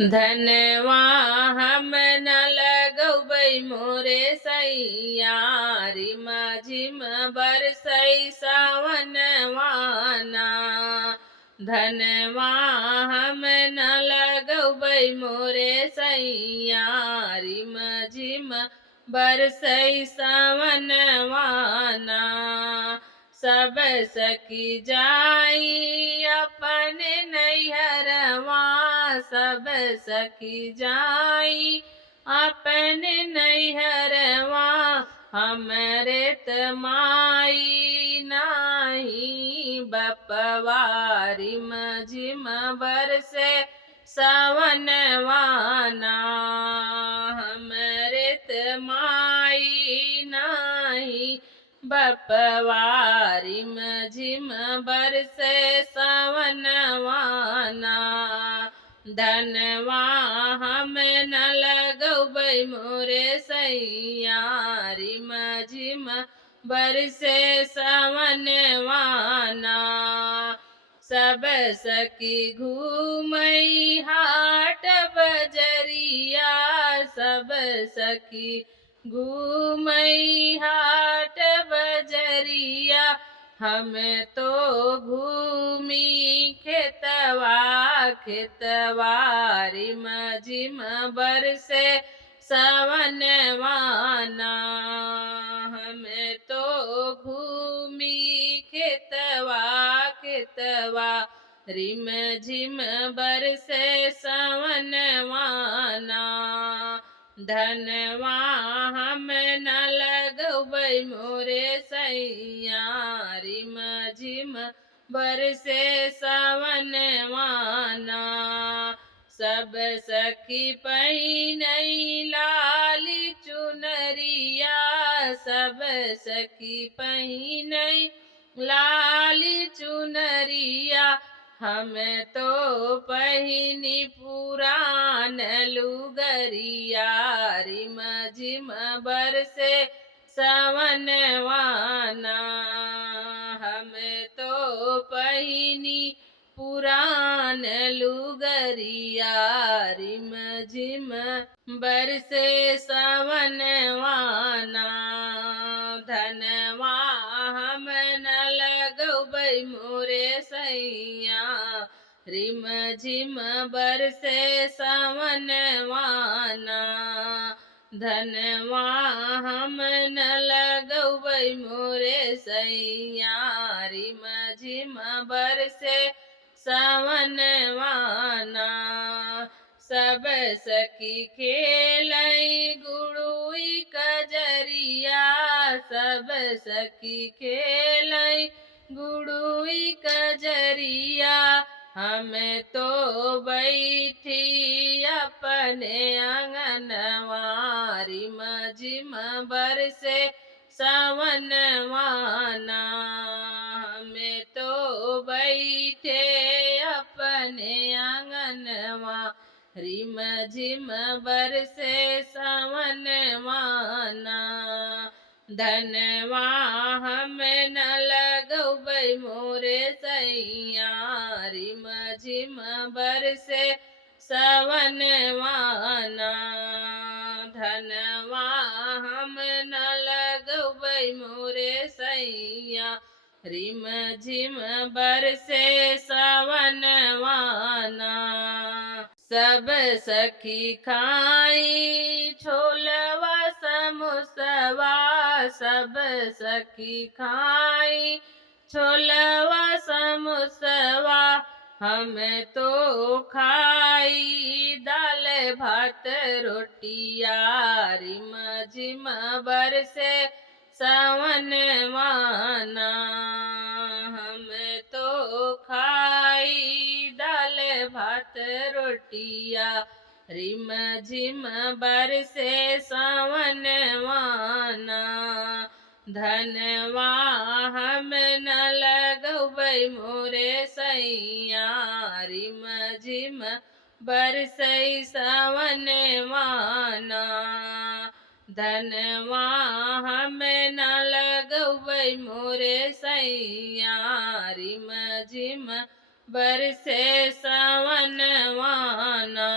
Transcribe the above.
धनवा हम न लगबै मोरे सैया रिम झिम बरसै सावनवाना। धनवा हम न लगबै मोरे सैया रिम झिम बरसै सावनवाना। सब सखी जाई अपन नैहरवा सब सखी जाई अपन नैहरवा। हमरे तमाई नाही बपवा रिम झिम बरसे सावनवाना। हमरे तमाई नाही बपवा रिम झिम बरसे सावनवाना। धनवा हम न लगबै मोरे सैया रिम झिम बरसे सावनवाना। सब सखी घूमै हाट बजरिया सब सखी घूमै हाट बजरिया। हम तो घूमी खेतवा खेतवा रिम झिम बरसे सावनवाना। हम तो घूमी खेतवा खेतवा रिम झिम बरसे सावनवाना। धनवा हम न लगबै मोरे सैया रिम झिम बरसे सावनवाना। सब सखी पहिनै लाली चुनरिया सब सखी पहिनै लाली चुनरिया। हम तो पहिनी पुरान लुगरिया रिम झिम बरसे सावनवाना। हम तो पहिनी पुरान लुगरिया रिम झिम बरसे सावनवाना। धनवा हम न लगबै मोरे सैया रिम झिम बरसे सावनवाना। धनवा हम न लगबै मोरे सैया रिम झिम बरसे सावनवाना। सब सखी खेलै गुड़ुई कजरिया सब सखी खेलै गुड़ुई कजरिया। हम तो बैठी अपने आंगनवा रिम झिम बरसे सावनवाना। हम तो बैठे अपने आंगनवा रिम झिम बरसे सावनवाना। धनवा हम न लगबै मोरे सैया रिम झिम बरसे सावनवाना। धनवा हम न लगबै मोरे सैया रिम झिम बरसे सावनवाना। सब सखी खाई छोलवा समोसवा सब सखी खाई छोलवा समोसवा। हम तो खाई दाल भात रोटिया रिम झिम बरसे सावनवाना। हम तो खाई दाल भात रोटिया रिम झिम बरसे सावनवाना। धनवा हम न लगबै मोरे सैया रिम झिम बरसै सावनवाना। धनवा हम न लगबै मोरे सैया रिम झिम बरसे सावनवाना।